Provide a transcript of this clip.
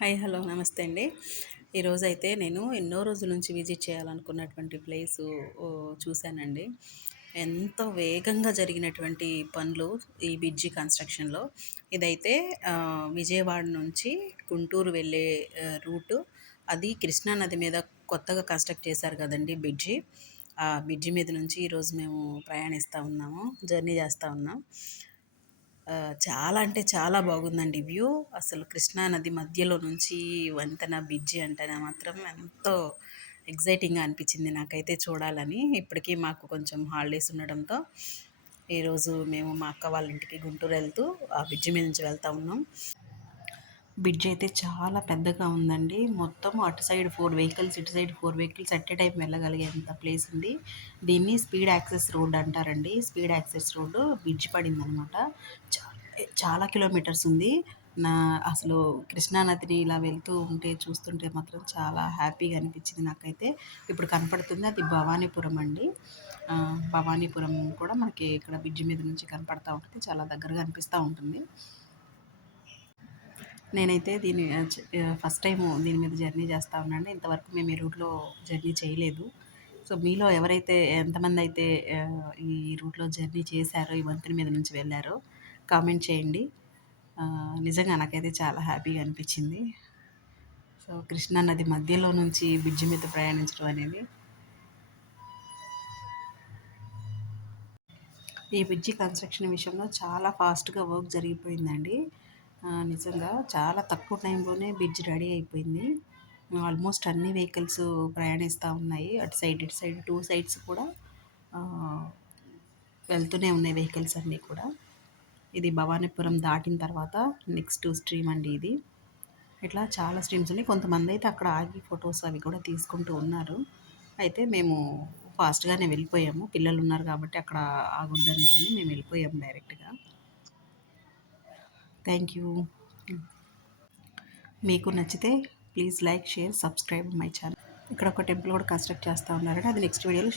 Hi hello నమస్తే అండి. ఈరోజైతే నేను ఎన్నో రోజుల నుంచి విజిట్ చేయాలనుకున్నటువంటి ప్లేసు చూశానండి. ఎంతో వేగంగా జరిగినటువంటి పనులు ఈ బ్రిడ్జి కన్స్ట్రక్షన్‌లో. ఇదైతే విజయవాడ నుంచి గుంటూరు వెళ్ళే రూటు. అది కృష్ణా నది మీద కొత్తగా కన్స్ట్రక్ట్ చేశారు కదండీ బ్రిడ్జి. ఆ బ్రిడ్జి మీద నుంచి ఈరోజు మేము ప్రయాణిస్తా ఉన్నాము. జర్నీ చేస్తా ఉన్నాం. చాలా అంటే చాలా బాగుందండి వ్యూ. అసలు కృష్ణా నది మధ్యలో నుంచి వంతెన బ్రిడ్జి అంటేనే మాత్రం ఎంతో ఎక్సైటింగ్‌గా అనిపించింది నాకైతే చూడాలని. ఇప్పటికీ మాకు కొంచెం హాలిడేస్ ఉండడంతో ఈరోజు మేము మా అక్క వాళ్ళ ఇంటికి గుంటూరు వెళ్తూ ఆ బ్రిడ్జి మీద నుంచి వెళ్తా ఉన్నాం. బ్రిడ్జ్ అయితే చాలా పెద్దగా ఉందండి. మొత్తం అటు సైడ్ 4 వెహికల్స్, ఇటు side 4 vehicles at a time వెళ్ళగలిగేంత ప్లేస్ ఉంది. దీన్ని స్పీడ్ యాక్సెస్ రోడ్ అంటారండి. స్పీడ్ యాక్సెస్ రోడ్డు బ్రిడ్జ్ పడిందనమాట. చా చాలా కిలోమీటర్స్ ఉంది. నా అసలు కృష్ణా నదిని ఇలా వెళ్తూ ఉంటే చూస్తుంటే మాత్రం చాలా హ్యాపీగా అనిపించింది నాకైతే. ఇప్పుడు కనపడుతుంది అది భవానీపురం అండి. భవానీపురం కూడా మనకి ఇక్కడ బ్రిడ్జ్ మీద నుంచి కనపడతా ఉంటుంది. చాలా దగ్గరగా అనిపిస్తూ ఉంటుంది. నేనైతే ఫస్ట్ టైము దీని మీద జర్నీ చేస్తా ఉన్నానండి. ఇంతవరకు మేము ఈ రూట్‌లో జర్నీ చేయలేదు. సో, మీలో ఎవరైతే ఎంతమందైతే ఈ రూట్‌లో జర్నీ చేశారో, ఈ వంతెన మీద నుంచి వెళ్లారో కామెంట్ చేయండి. నిజంగా నాకైతే చాలా హ్యాపీగా అనిపించింది. సో, కృష్ణా నది మధ్యలో నుంచి బ్రిడ్జి మీద ప్రయాణించడం అనేది. ఈ బ్రిడ్జి కన్స్ట్రక్షన్ విషయంలో చాలా ఫాస్ట్‌గా వర్క్ జరిగిపోయిందండి. నిజంగా చాలా తక్కువ టైంలోనే బ్రిడ్జ్ రెడీ అయిపోయింది. ఆల్మోస్ట్ అన్ని వెహికల్స్ ప్రయాణిస్తా ఉన్నాయి. అటు సైడ్, ఇటు సైడ్ 2 సైడ్స్ కూడా ఆహ్, వెళ్తూనే ఉన్నాయి వెహికల్స్ అన్నీ కూడా. ఇది భవానీపురం దాటిన తర్వాత నెక్స్ట్ స్ట్రీమ్ అండి ఇది. ఇట్లా చాలా స్ట్రీమ్స్ ఉన్నాయి. కొంతమందైతే అక్కడ ఆగి ఫోటోస్ అవి కూడా తీసుకుంటూ ఉన్నారు. అయితే మేము ఫాస్ట్‌గానే వెళ్ళిపోయాము. పిల్లలున్నారు కాబట్టి అక్కడ ఆగొద్దనుకోని మేము వెళ్ళిపోయాము డైరెక్ట్‌గా. Thank you. మీకు నచ్చితే please like, share, subscribe my channel. ఇక్కడ ఒక టెంపుల్ కూడా కన్స్ట్రక్ట్ చేస్తా ఉన్నారండి. అది నెక్స్ట్ వీడియోలో